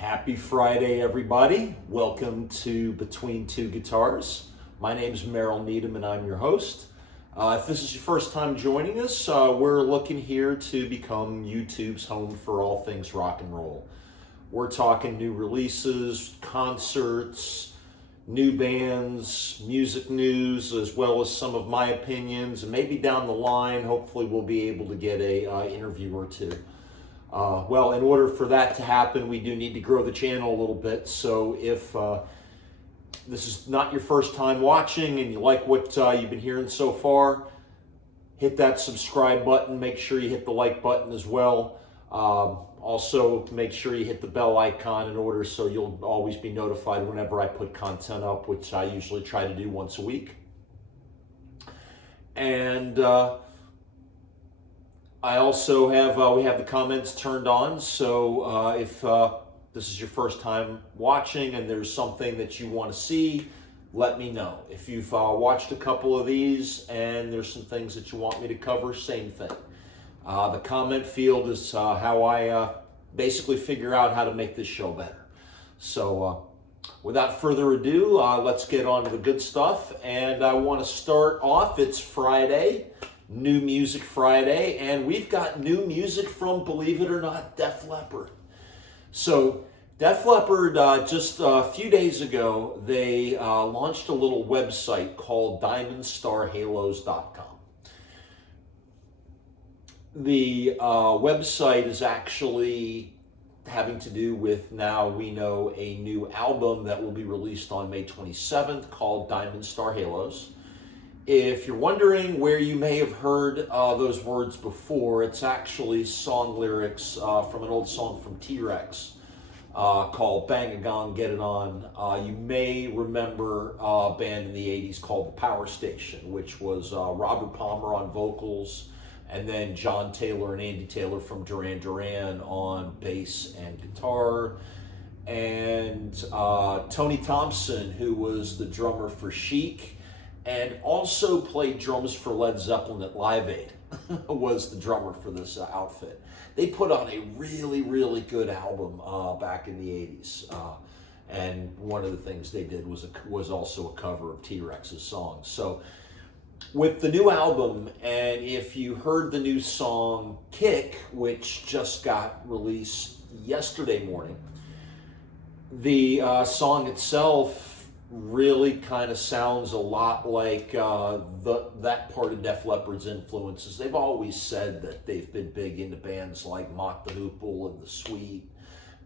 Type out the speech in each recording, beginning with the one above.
Happy Friday, everybody. Welcome to Between Two Guitars. My name's Merrill Needham and I'm your host. If this is your first time joining us, we're looking here to become YouTube's home for all things rock and roll. We're talking new releases, concerts, new bands, music news, as well as some of my opinions, and maybe down the line, hopefully we'll be able to get a interview or two. Well, in order for that to happen, we do need to grow the channel a little bit. So if this is not your first time watching and you like what you've been hearing so far, hit that subscribe button. Make sure you hit the like button as well. Also, make sure you hit the bell icon in order so you'll always be notified whenever I put content up, which I usually try to do once a week. And I also have, we have the comments turned on, so if this is your first time watching and there's something that you want to see, let me know. If you've watched a couple of these and there's some things that you want me to cover, same thing. The comment field is how I basically figure out how to make this show better. So without further ado, let's get on to the good stuff. And I want to start off, it's Friday. New Music Friday, and we've got new music from, believe it or not, Def Leppard. So Def Leppard, just a few days ago, they launched a little website called DiamondStarHalos.com. The website is actually having to do with, now we know, a new album that will be released on May 27th called Diamond Star Halos. If you're wondering where you may have heard those words before, it's actually song lyrics from an old song from T-Rex called Bang a Gong, Get It On. You may remember a band in the 80s called The Power Station, which was Robert Palmer on vocals, and then John Taylor and Andy Taylor from Duran Duran on bass and guitar, and Tony Thompson, who was the drummer for Chic, and also played drums for Led Zeppelin at Live Aid, was the drummer for this outfit. They put on a really, really good album back in the 80s. And one of the things they did was also a cover of T-Rex's songs. So with the new album, and if you heard the new song Kick, which just got released yesterday morning, the song itself really kind of sounds a lot like that part of Def Leppard's influences. They've always said that they've been big into bands like Mott the Hoople and The Sweet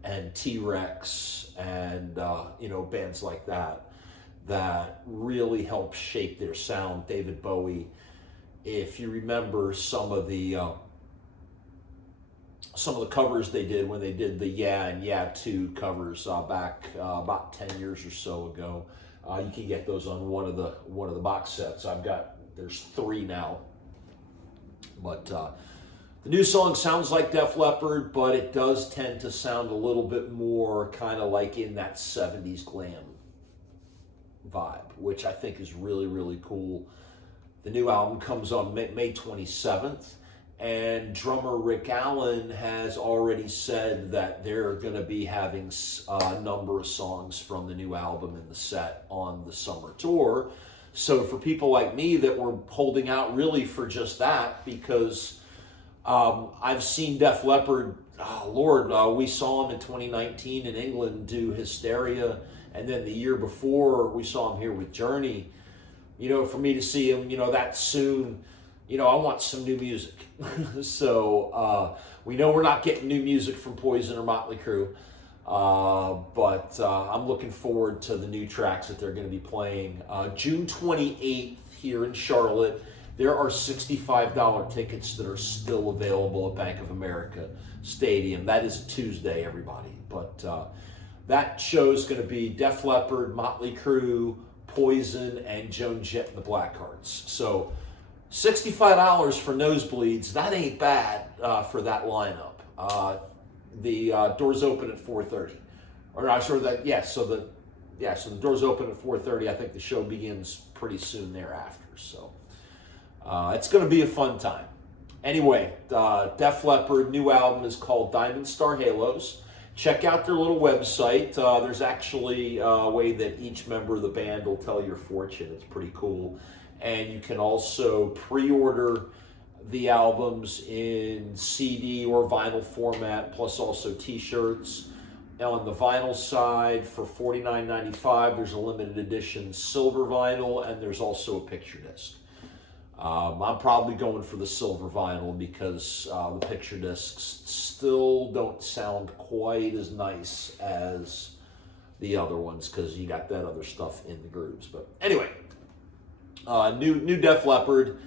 and T-Rex and bands like that really help shape their sound. David Bowie, if you remember some of the covers they did when they did the Yeah and Yeah 2 covers back about 10 years or so ago. You can get those on one of the box sets. There's 3 now. But the new song sounds like Def Leppard, but it does tend to sound a little bit more kind of like in that 70s glam vibe, which I think is really, really cool. The new album comes on May 27th. And drummer Rick Allen has already said that they're going to be having a number of songs from the new album in the set on the summer tour. So for people like me that were holding out really for just that, because I've seen Def Leppard, we saw them in 2019 in England do Hysteria, and then the year before we saw them here with Journey. For me to see them, that soon, I want some new music. So we know we're not getting new music from Poison or Motley Crue, but I'm looking forward to the new tracks that they're going to be playing. June 28th here in Charlotte, there are $65 tickets that are still available at Bank of America Stadium. That is a Tuesday, everybody. But that show's going to be Def Leppard, Motley Crue, Poison, and Joan Jett and the Blackhearts. So $65 for nosebleeds, that ain't bad for that lineup. The doors open at 4:30. So the doors open at 4:30. I think the show begins pretty soon thereafter. So it's going to be a fun time. Anyway, Def Leppard new album is called Diamond Star Halos. check out their little website. There's actually a way that each member of the band will tell your fortune. It's pretty cool. And you can also pre-order the albums in CD or vinyl format, plus also t-shirts. Now on the vinyl side, for $49.95, there's a limited edition silver vinyl, and there's also a picture disc. I'm probably going for the silver vinyl because the picture discs still don't sound quite as nice as the other ones, because you got that other stuff in the grooves. But anyway, new Def Leppard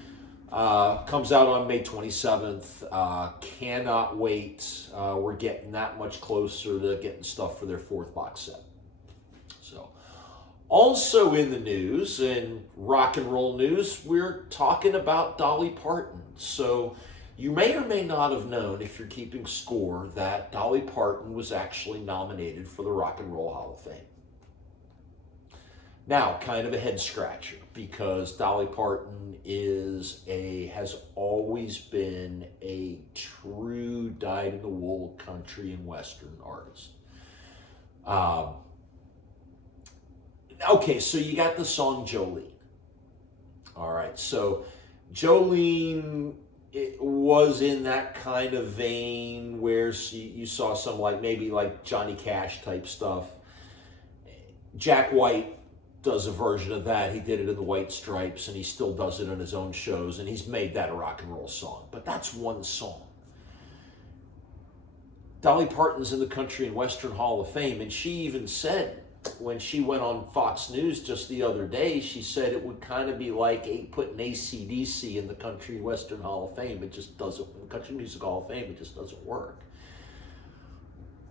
comes out on May 27th. Cannot wait. We're getting that much closer to getting stuff for their 4th box set. So, also in the news, in rock and roll news, we're talking about Dolly Parton. So, you may or may not have known, if you're keeping score, that Dolly Parton was actually nominated for the Rock and Roll Hall of Fame. Now, kind of a head scratcher, because Dolly Parton has always been a true dyed-in-the-wool country and western artist. Okay, so you got the song Jolene. All right, so Jolene, it was in that kind of vein where you saw some maybe Johnny Cash type stuff. Jack White does a version of that. He did it in the White Stripes, and he still does it in his own shows, and he's made that a rock and roll song. But that's one song. Dolly Parton's in the Country and Western Hall of Fame, and she even said, when she went on Fox News just the other day, she said it would kind of be like putting AC/DC in the Country and Western Hall of Fame. It just doesn't, in the Country Music Hall of Fame, it just doesn't work.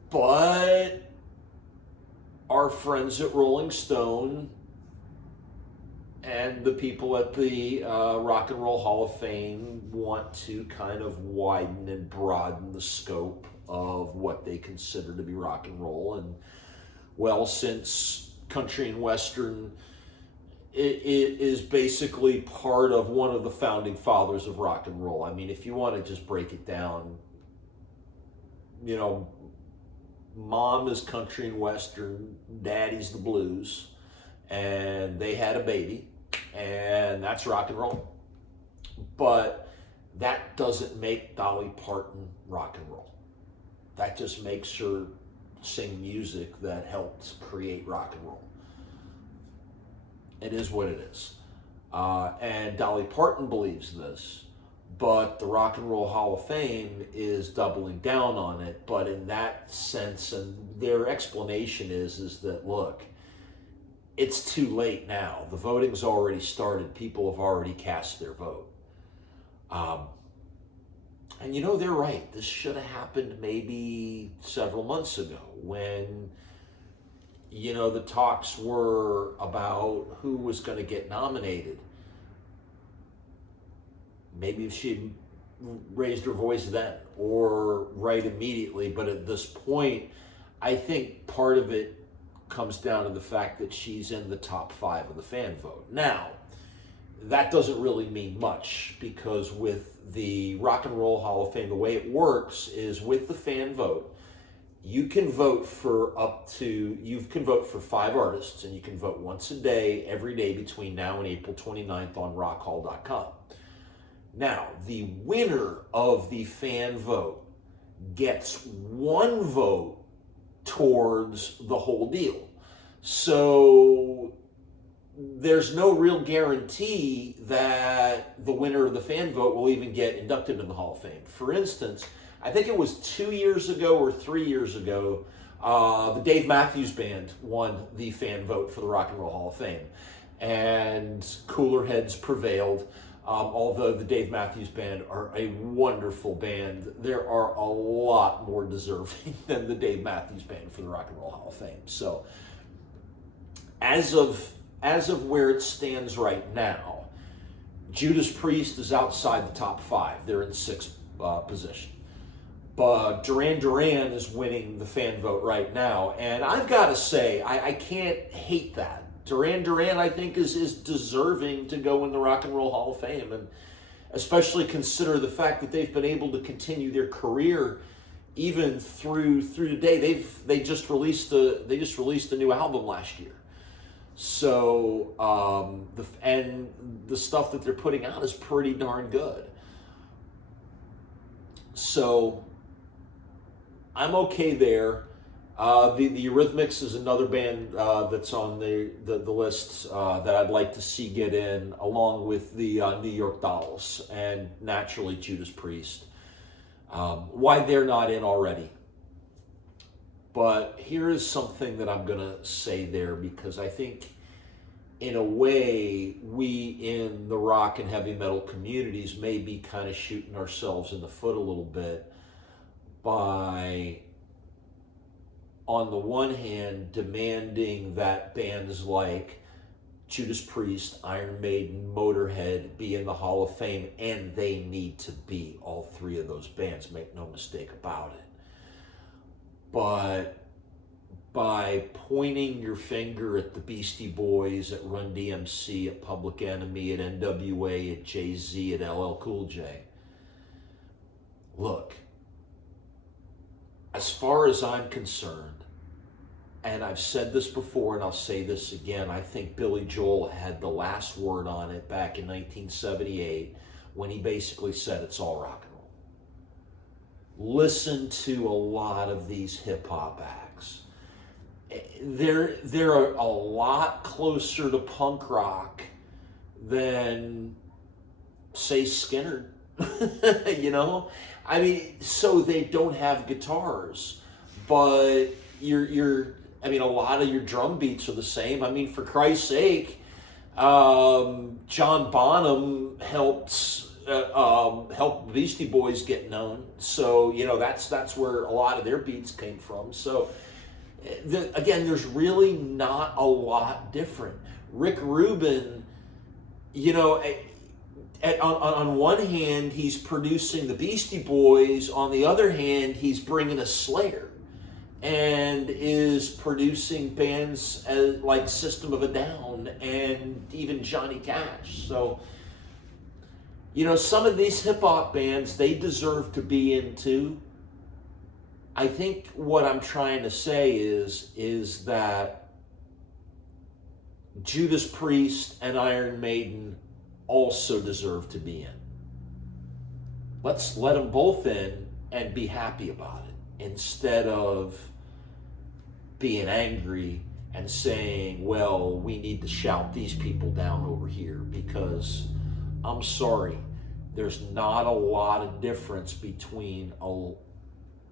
But our friends at Rolling Stone and the people at the Rock and Roll Hall of Fame want to kind of widen and broaden the scope of what they consider to be rock and roll. And well, since country and western it is basically part of one of the founding fathers of rock and roll. I mean, if you want to just break it down, mom is country and western, daddy's the blues, and they had a baby, and that's rock and roll. But that doesn't make Dolly Parton rock and roll. That just makes her sing music that helped create rock and roll. It is what it is. And Dolly Parton believes this, but the Rock and Roll Hall of Fame is doubling down on it. But in that sense, and their explanation is that, look, it's too late now. The voting's already started. People have already cast their vote. And they're right. This should have happened maybe several months ago when, the talks were about who was going to get nominated. Maybe if she'd raised her voice then or right immediately. But at this point, I think part of it comes down to the fact that she's in the top 5 of the fan vote. Now, that doesn't really mean much, because with the Rock and Roll Hall of Fame, the way it works is with the fan vote, you can vote for 5 artists, and you can vote once a day, every day between now and April 29th on rockhall.com. Now, the winner of the fan vote gets 1 vote towards the whole deal. So there's no real guarantee that the winner of the fan vote will even get inducted into the Hall of Fame. For instance, I think it was 2 years ago or 3 years ago, the Dave Matthews Band won the fan vote for the Rock and Roll Hall of Fame. And cooler heads prevailed. Although the Dave Matthews Band are a wonderful band, there are a lot more deserving than the Dave Matthews Band for the Rock and Roll Hall of Fame. So, as of where it stands right now, Judas Priest is outside the top 5. They're in 6th position. But Duran Duran is winning the fan vote right now. And I've got to say, I can't hate that. Duran Duran, I think, is deserving to go in the Rock and Roll Hall of Fame. And especially consider the fact that they've been able to continue their career even through today, they just released a new album last year. So the stuff that they're putting out is pretty darn good. So I'm okay there. The Eurythmics is another band that's on the list that I'd like to see get in, along with the New York Dolls and naturally Judas Priest. Why they're not in already. But here is something that I'm going to say there, because I think in a way we in the rock and heavy metal communities may be kind of shooting ourselves in the foot a little bit by, on the one hand, demanding that bands like Judas Priest, Iron Maiden, Motorhead be in the Hall of Fame, and they need to be, all three of those bands, make no mistake about it. But by pointing your finger at the Beastie Boys, at Run DMC, at Public Enemy, at NWA, at Jay-Z, at LL Cool J, look, as far as I'm concerned, and I've said this before and I'll say this again, I think Billy Joel had the last word on it back in 1978 when he basically said it's all rock and roll. Listen to a lot of these hip-hop acts. They're a lot closer to punk rock than, say, Skinner. You know? I mean, so they don't have guitars, but a lot of your drum beats are the same. I mean, for Christ's sake, John Bonham helped Beastie Boys get known. So, that's where a lot of their beats came from. So, again, there's really not a lot different. Rick Rubin, on one hand, he's producing the Beastie Boys. On the other hand, he's bringing a Slayer and is producing bands like System of a Down and even Johnny Cash. So, some of these hip-hop bands, they deserve to be in too. I think what I'm trying to say is that Judas Priest and Iron Maiden also deserve to be in. Let's let them both in and be happy about it, instead of being angry and saying, well, we need to shout these people down over here, because I'm sorry, there's not a lot of difference between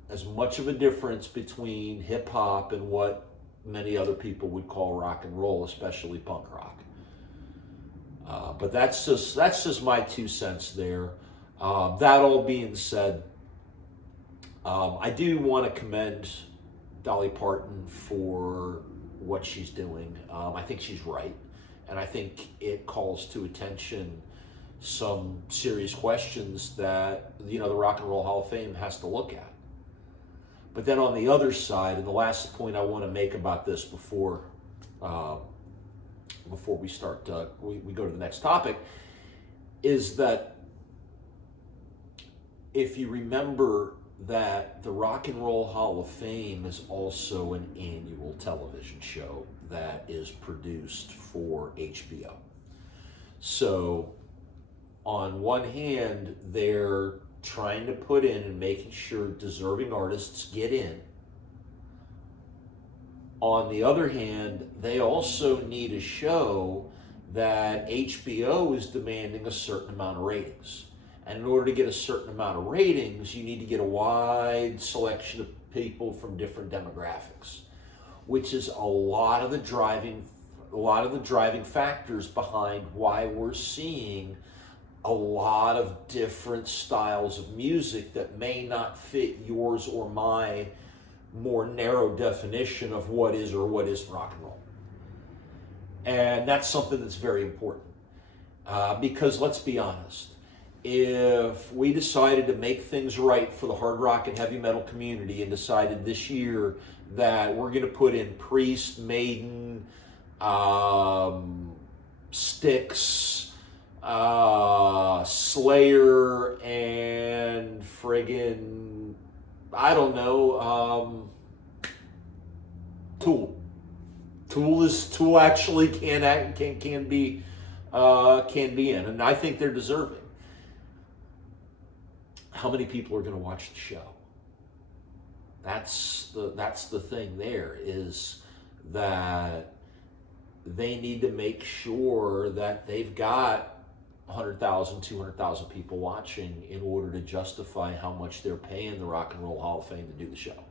as much of a difference between hip hop and what many other people would call rock and roll, especially punk rock. But that's just my 2 cents there. That all being said, I do want to commend Dolly Parton for what she's doing. I think she's right, and I think it calls to attention some serious questions that the Rock and Roll Hall of Fame has to look at. But then on the other side, and the last point I want to make about this before we start, we go to the next topic, is that if you remember that the Rock and Roll Hall of Fame is also an annual television show that is produced for HBO. So on one hand, they're trying to put in and making sure deserving artists get in. On the other hand, they also need a show that HBO is demanding a certain amount of ratings. And in order to get a certain amount of ratings, you need to get a wide selection of people from different demographics, which is a lot of the driving factors behind why we're seeing a lot of different styles of music that may not fit yours or my more narrow definition of what is or what isn't rock and roll. And that's something that's very important. Because let's be honest, if we decided to make things right for the hard rock and heavy metal community and decided this year that we're going to put in Priest, Maiden, Styx, Slayer, and friggin' I don't know, Tool. Tool actually can be in, and I think they're deserving. How many people are going to watch the show? That's the thing. There is that they need to make sure that they've got 100,000, 200,000 people watching in order to justify how much they're paying the Rock and Roll Hall of Fame to do the show.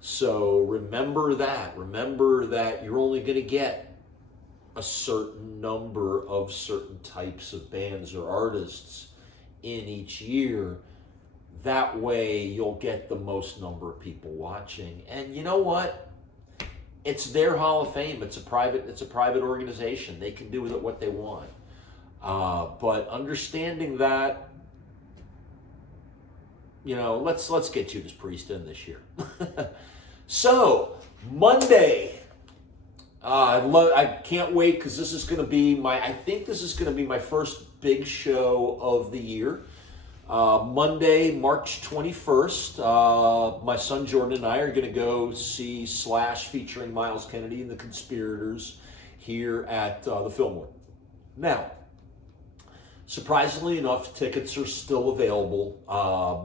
So remember that. Remember that you're only going to get a certain number of certain types of bands or artists in each year. That way you'll get the most number of people watching. And you know what? It's their Hall of Fame. It's a private organization. They can do with it what they want. But understanding that, you know, let's get Judas Priest in this year. So Monday, I can't wait because this is going to be my first big show of the year. Monday, March 21st, my son Jordan and I are going to go see Slash featuring Myles Kennedy and the Conspirators here at the Fillmore. Now, surprisingly enough, tickets are still available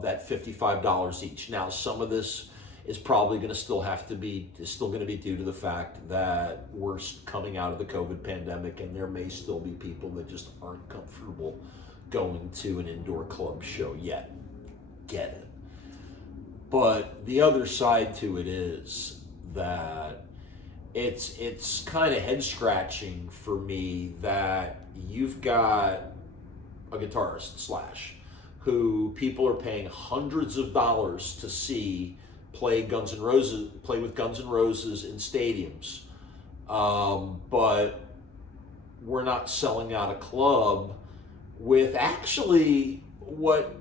at $55 each. Now, some of this is probably going to still going to be due to the fact that we're coming out of the COVID pandemic, and there may still be people that just aren't comfortable going to an indoor club show yet. Get it. But the other side to it is that it's kind of head scratching for me that you've got a guitarist, Slash, who people are paying hundreds of dollars to see play with Guns N' Roses in stadiums, but we're not selling out a club with actually what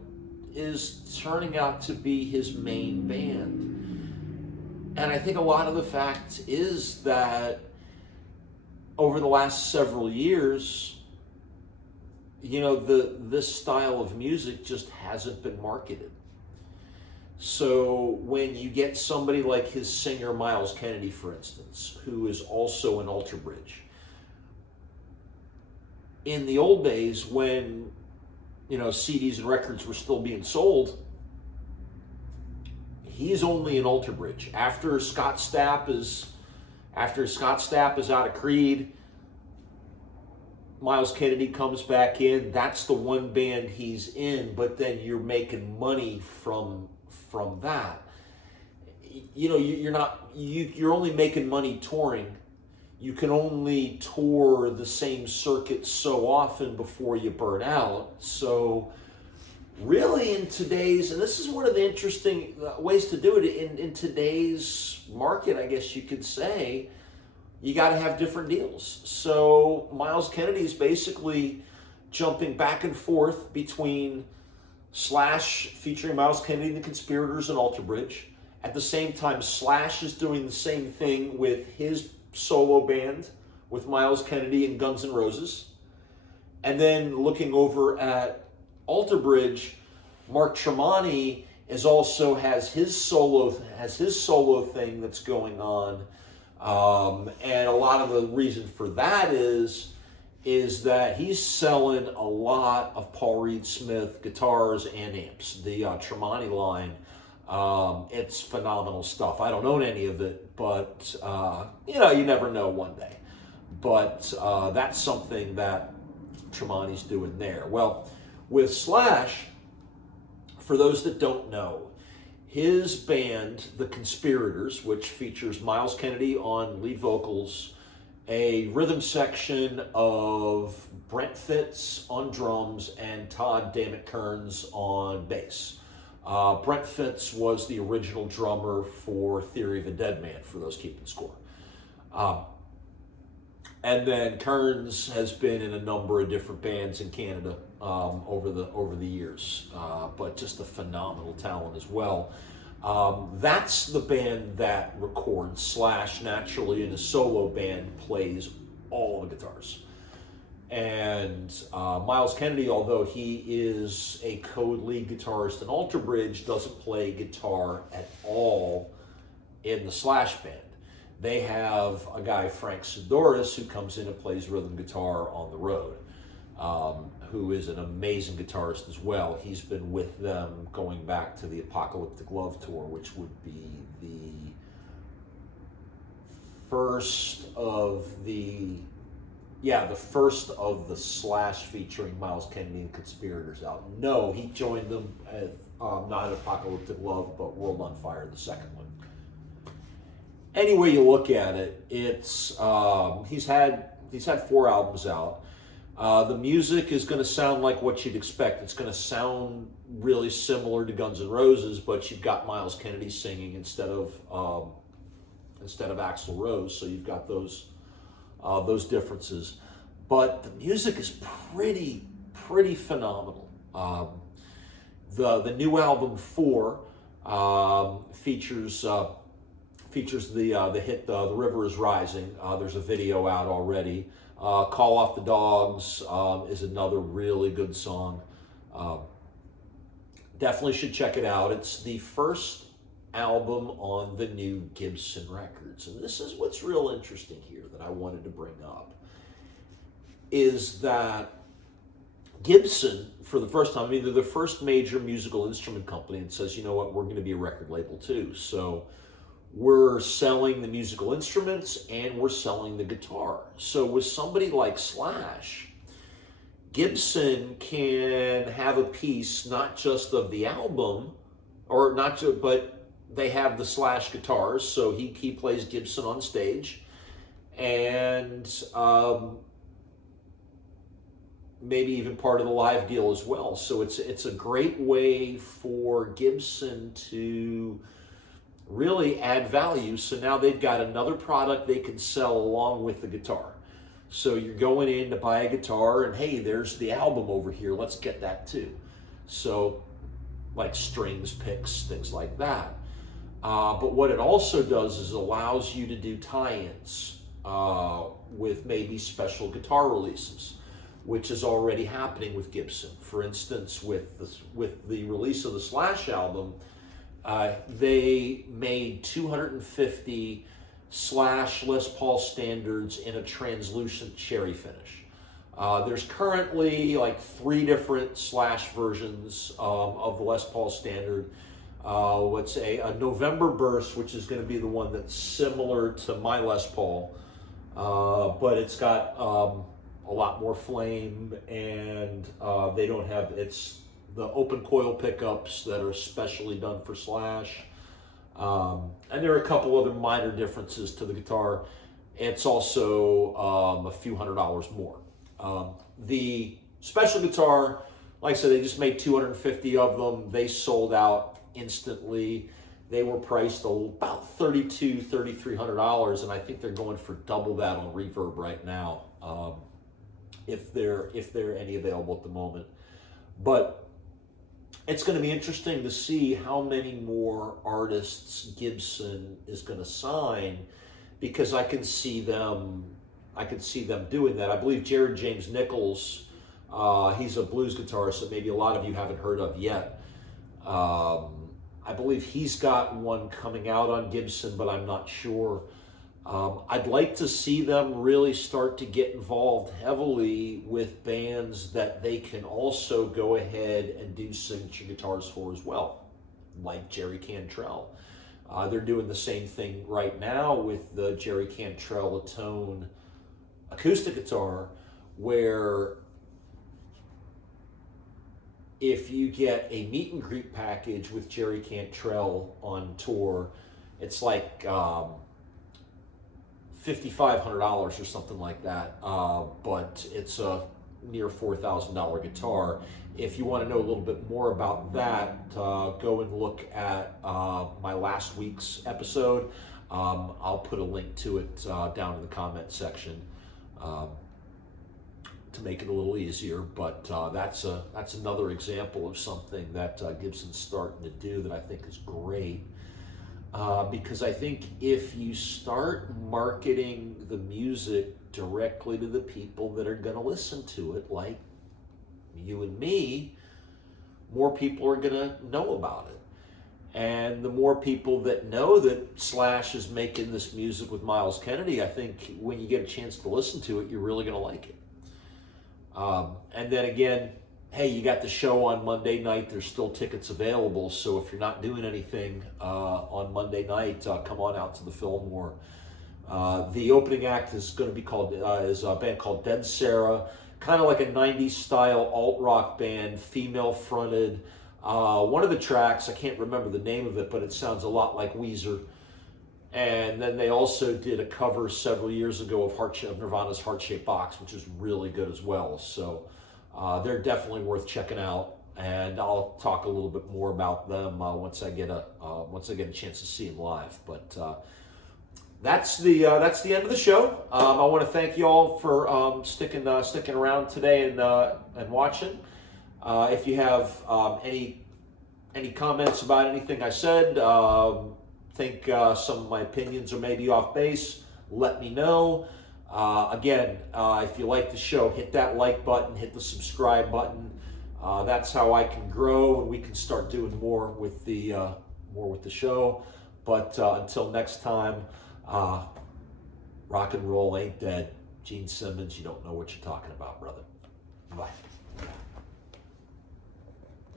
is turning out to be his main band. And I think a lot of the fact is that over the last several years, you know, this style of music just hasn't been marketed. So when you get somebody like his singer Myles Kennedy, for instance, who is also an alter bridge, in the old days when, you know, CDs and records were still being sold, he's only an alter bridge. After Scott Stapp is out of Creed, Myles Kennedy comes back in. That's the one band he's in, but then you're making money from that. You know, you're only making money touring. You can only tour the same circuit so often before you burn out. So really in today's, and this is one of the interesting ways to do it, in today's market, I guess you could say, you got to have different deals. So Myles Kennedy is basically jumping back and forth between Slash featuring Myles Kennedy and the Conspirators and Alter Bridge. At the same time, Slash is doing the same thing with his solo band with Myles Kennedy and Guns N' Roses. And then looking over at Alter Bridge, Mark Tremonti has his solo thing that's going on. And a lot of the reason for that is that he's selling a lot of Paul Reed Smith guitars and amps. The Tremonti line, it's phenomenal stuff. I don't own any of it, but you know, you never know one day. But that's something that Tremonti's doing there. Well, with Slash, for those that don't know, his band, the Conspirators, which features Myles Kennedy on lead vocals, a rhythm section of Brent Fitz on drums, and Todd Dammit Kearns on bass. Brent Fitz was the original drummer for Theory of a Dead Man, for those keeping score. And then Kearns has been in a number of different bands in Canada over the years, but just a phenomenal talent as well. That's the band that records. Slash naturally in a solo band plays all the guitars. And Miles Kennedy, although he is a co-lead guitarist in Alter Bridge, doesn't play guitar at all in the Slash band. They have a guy, Frank Sidoris, who comes in and plays rhythm guitar on the road, who is an amazing guitarist as well. He's been with them going back to the Apocalyptic Love Tour, which would be the first of the Slash featuring Miles Kennedy and Conspirators out. No, he joined them at not Apocalyptic Love, but World on Fire, the second one. Any way you look at it, it's he's had 4 albums out. The music is going to sound like what you'd expect. It's going to sound really similar to Guns N' Roses, but you've got Miles Kennedy singing instead of Axl Rose, so you've got those differences. But the music is pretty phenomenal. The new album 4 features the hit "The River Is Rising." There's a video out already. "Call Off the Dogs" is another really good song. Definitely should check it out. It's the first album on the new Gibson records, and this is what's real interesting here that I wanted to bring up, is that Gibson, for the first time, I mean, they're the first major musical instrument company that says, you know what, we're going to be a record label too. So we're selling the musical instruments and we're selling the guitar. So with somebody like Slash, Gibson can have a piece not just of the album, or not just, but they have the Slash guitars, so he plays Gibson on stage, and maybe even part of the live deal as well. So it's a great way for Gibson to really add value. So now they've got another product they can sell along with the guitar. So you're going in to buy a guitar, and hey, there's the album over here. Let's get that too. So like strings, picks, things like that. But what it also does is allows you to do tie-ins with maybe special guitar releases, which is already happening with Gibson. For instance, with the release of the Slash album, they made 250 Slash Les Paul standards in a translucent cherry finish. There's currently like 3 different Slash versions of the Les Paul standard. Let's say a November Burst, which is going to be the one that's similar to my Les Paul, but it's got a lot more flame, and they don't have, it's the open coil pickups that are specially done for Slash. And there are a couple other minor differences to the guitar. It's also a few $100s more. The special guitar, like I said, they just made 250 of them. They sold out instantly. They were priced about $3,200, $3,300, and I think they're going for double that on Reverb right now, if there are any available at the moment. But it's going to be interesting to see how many more artists Gibson is going to sign, because I can see them doing that. I believe Jared James Nichols, he's a blues guitarist that maybe a lot of you haven't heard of yet. I believe he's got one coming out on Gibson, but I'm not sure. I'd like to see them really start to get involved heavily with bands that they can also go ahead and do signature guitars for as well, like Jerry Cantrell. They're doing the same thing right now with the Jerry Cantrell Latone acoustic guitar, where if you get a meet and greet package with Jerry Cantrell on tour, it's like $5,500 or something like that, but it's a near $4,000 guitar. If you want to know a little bit more about that, go and look at my last week's episode. I'll put a link to it down in the comment section to make it a little easier, but that's another example of something that Gibson's starting to do that I think is great. because I think if you start marketing the music directly to the people that are going to listen to it, like you and me, more people are going to know about it. And the more people that know that Slash is making this music with Miles Kennedy, I think when you get a chance to listen to it, you're really going to like it. And then again, hey, you got the show on Monday night. There's still tickets available. So if you're not doing anything on Monday night, come on out to the Fillmore. The opening act is going to be is a band called Dead Sarah, kind of like a 90s style alt rock band, female fronted. One of the tracks, I can't remember the name of it, but it sounds a lot like Weezer. And then they also did a cover several years ago of Nirvana's Heart-Shaped Box, which is really good as well. So they're definitely worth checking out. And I'll talk a little bit more about them once I get a chance to see them live. But that's the end of the show. I want to thank you all for sticking around today and watching. If you have any comments about anything I said, think some of my opinions are maybe off base, let me know. Again, if you like the show, hit that like button, hit the subscribe button. That's how I can grow and we can start doing more with the show. But until next time, rock and roll ain't dead. Gene Simmons, you don't know what you're talking about, brother. Bye.